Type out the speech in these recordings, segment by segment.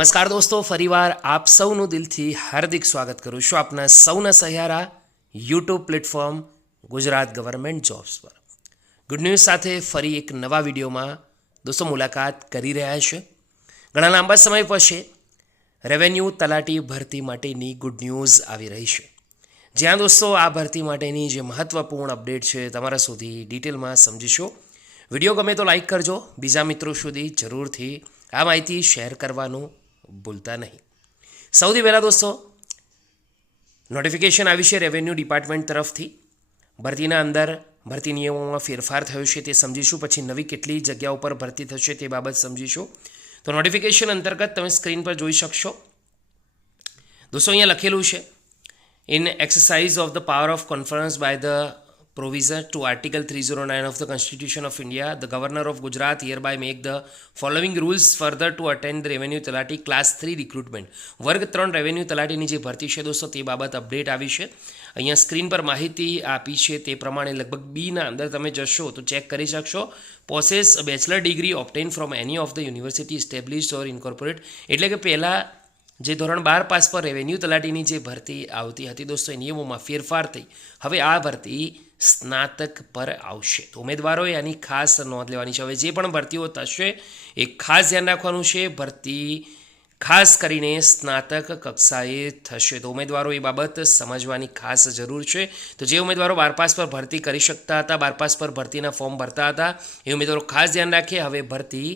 નમસ્કાર દોસ્તો, ફરીવાર આપ સૌનું દિલથી હાર્દિક સ્વાગત કરું છું આપના સૌના સહારા YouTube platform Gujarat government jobs પર. ગુડ ન્યૂઝ સાથે ફરી એક નવા વિડીયોમાં દોસ્તો મુલાકાત કરી રહ્યા છે. ઘણા લાંબા સમય પછી રેવન્યુ તલાટી ભરતી માટેની ગુડ ન્યૂઝ આવી રહી છે, જ્યાં દોસ્તો આ ભરતી માટેની જે મહત્ત્વપૂર્ણ અપડેટ છે તમારા સુધી ડિટેલમાં સમજીશું. વિડીયો ગમે તો લાઈક કરજો, બીજા મિત્રો સુધી જરૂરથી આ માહિતી શેર કરવાનું ભૂલતા નહીં. સૌથી પહેલાં દોસ્તો નોટિફિકેશન આવી છે રેવન્યુ ડિપાર્ટમેન્ટ તરફથી. ભરતીના અંદર ભરતી નિયમોમાં ફેરફાર થયો છે તે સમજીશું, પછી નવી કેટલી જગ્યાઓ પર ભરતી થશે તે બાબત સમજીશું. તો નોટિફિકેશન અંતર્ગત તમે સ્ક્રીન પર જોઈ શકશો દોસ્તો, અહીંયા લખેલું છે in exercise of the power of conference by the provision to Article 309 of the Constitution of India, the Governor of Gujarat hereby make the following rules further to attend the Revenue Talati Class 3 recruitment. વર્ગ 3 revenue તલાટીની જે ભરતી છે દોસ્તો તે બાબત update આવી છે. અહીંયા સ્ક્રીન પર માહિતી આપી છે તે પ્રમાણે લગભગ બીના અંદર તમે જશો તો ચેક કરી શકશો. Possess bachelor degree obtain from any of the university established or incorporate. એટલે કે પહેલાં જે ધોરણ 12 પાસ પર રેવન્યુ તલાટીની જે ભરતી આવતી હતી દોસ્તો એ નિયમોમાં ફેરફાર થઈ હવે આ ભરતી સ્નાતક પર આવશે. તો ઉમેદવારોએ આની ખાસ નોંધ લેવાની છે. હવે જે પણ ભરતીઓ થશે એ ખાસ ધ્યાન રાખવાનું છે, ભરતી ખાસ કરીને સ્નાતક કક્ષાએ થશે. તો ઉમેદવારો એ બાબત સમજવાની ખાસ જરૂર છે. તો જે ઉમેદવારો 12 પાસ પર ભરતી કરી શકતા હતા, 12 પાસ પર ભરતીના ફોર્મ ભરતા હતા, એ ઉમેદવારો ખાસ ધ્યાન રાખે. હવે ભરતી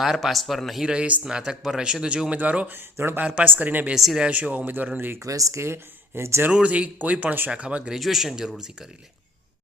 12 પાસ પર નહીં રહે, સ્નાતક પર રહેશે. તો જે ઉમેદવારો ધોરણ 12 પાસ કરીને બેસી રહ્યા છે એવા ઉમેદવારોની રિક્વેસ્ટ કે જરૂરથી કોઈ પણ શાખામાં ગ્રેજ્યુએશન જરૂરથી કરી લે.